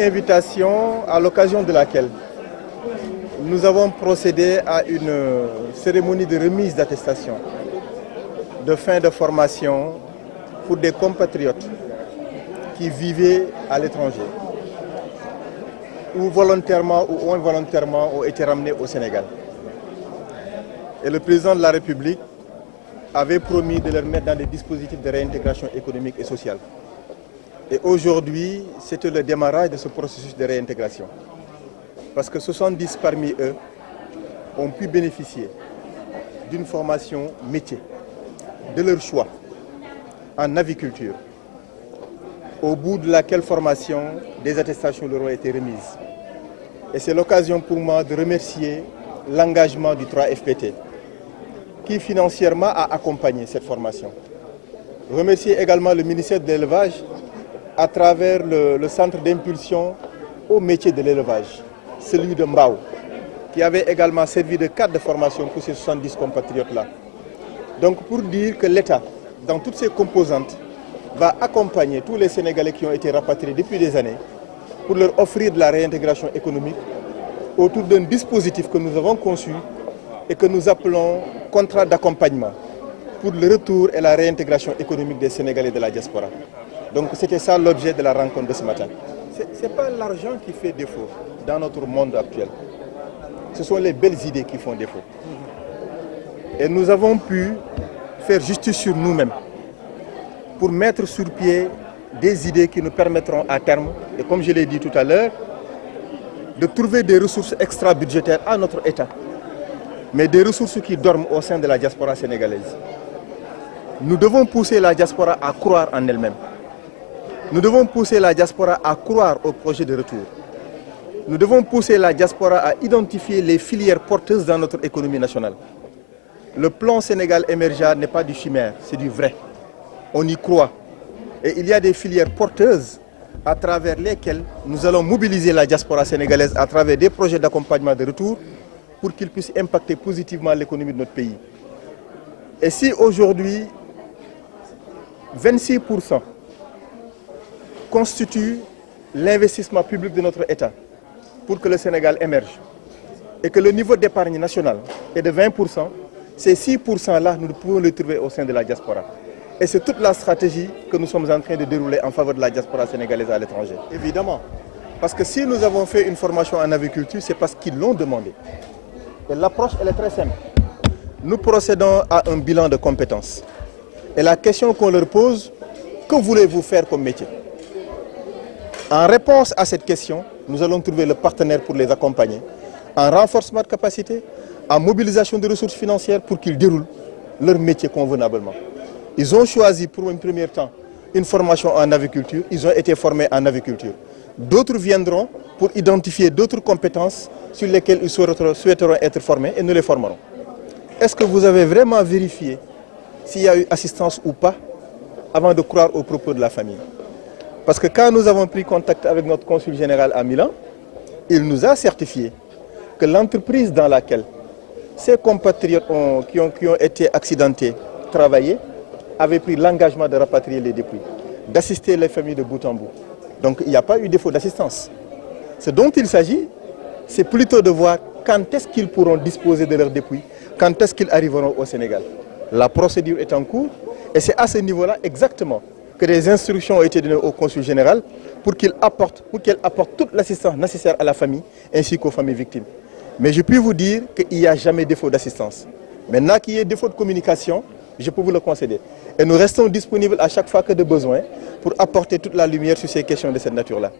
invitation à l'occasion de laquelle nous avons procédé à une cérémonie de remise d'attestation de fin de formation pour des compatriotes qui vivaient à l'étranger ou volontairement ou involontairement ont été ramenés au Sénégal. Et le président de la République avait promis de leur mettre dans des dispositifs de réintégration économique et sociale. Et aujourd'hui, c'était le démarrage de ce processus de réintégration. Parce que 70 parmi eux ont pu bénéficier d'une formation métier, de leur choix, en aviculture, au bout de laquelle formation des attestations leur ont été remises. Et c'est l'occasion pour moi de remercier l'engagement du 3FPT, qui financièrement a accompagné cette formation. Remercier également le ministère de l'Élevage à travers le centre d'impulsion au métier de l'élevage, celui de Mbao, qui avait également servi de cadre de formation pour ces 70 compatriotes-là. Donc pour dire que l'État, dans toutes ses composantes, va accompagner tous les Sénégalais qui ont été rapatriés depuis des années pour leur offrir de la réintégration économique autour d'un dispositif que nous avons conçu et que nous appelons contrat d'accompagnement pour le retour et la réintégration économique des Sénégalais de la diaspora. Donc c'était ça l'objet de la rencontre de ce matin. Ce n'est pas l'argent qui fait défaut dans notre monde actuel. Ce sont les belles idées qui font défaut. Et nous avons pu faire justice sur nous-mêmes pour mettre sur pied des idées qui nous permettront à terme, et comme je l'ai dit tout à l'heure, de trouver des ressources extra-budgétaires à notre État, mais des ressources qui dorment au sein de la diaspora sénégalaise. Nous devons pousser la diaspora à croire en elle-même. Nous devons pousser la diaspora à croire au projet de retour. Nous devons pousser la diaspora à identifier les filières porteuses dans notre économie nationale. Le plan Sénégal émergent n'est pas du chimère, c'est du vrai. On y croit. Et il y a des filières porteuses à travers lesquelles nous allons mobiliser la diaspora sénégalaise à travers des projets d'accompagnement de retour pour qu'ils puissent impacter positivement l'économie de notre pays. Et si aujourd'hui, 26% constitue l'investissement public de notre État pour que le Sénégal émerge et que le niveau d'épargne nationale est de 20%, ces 6%-là, nous pouvons les trouver au sein de la diaspora. Et c'est toute la stratégie que nous sommes en train de dérouler en faveur de la diaspora sénégalaise à l'étranger. Évidemment, parce que si nous avons fait une formation en aviculture, c'est parce qu'ils l'ont demandé. Et l'approche, elle est très simple. Nous procédons à un bilan de compétences. Et la question qu'on leur pose, que voulez-vous faire comme métier? En réponse à cette question, nous allons trouver le partenaire pour les accompagner, en renforcement de capacité, en mobilisation de ressources financières pour qu'ils déroulent leur métier convenablement. Ils ont choisi pour un premier temps une formation en aviculture, ils ont été formés en aviculture. D'autres viendront pour identifier d'autres compétences sur lesquelles ils souhaiteront être formés et nous les formerons. Est-ce que vous avez vraiment vérifié s'il y a eu assistance ou pas avant de croire aux propos de la famille? Parce que quand nous avons pris contact avec notre consul général à Milan, il nous a certifié que l'entreprise dans laquelle ces compatriotes qui ont été accidentés travaillaient avait pris l'engagement de rapatrier les dépouilles, d'assister les familles de bout en bout. Donc il n'y a pas eu défaut d'assistance. Ce dont il s'agit, c'est plutôt de voir quand est-ce qu'ils pourront disposer de leurs dépouilles, quand est-ce qu'ils arriveront au Sénégal. La procédure est en cours et c'est à ce niveau-là exactement que des instructions ont été données au consul général pour qu'elle apporte toute l'assistance nécessaire à la famille ainsi qu'aux familles victimes. Mais je puis vous dire qu'il n'y a jamais défaut d'assistance. Maintenant qu'il y ait défaut de communication, je peux vous le concéder. Et nous restons disponibles à chaque fois que de besoin pour apporter toute la lumière sur ces questions de cette nature-là.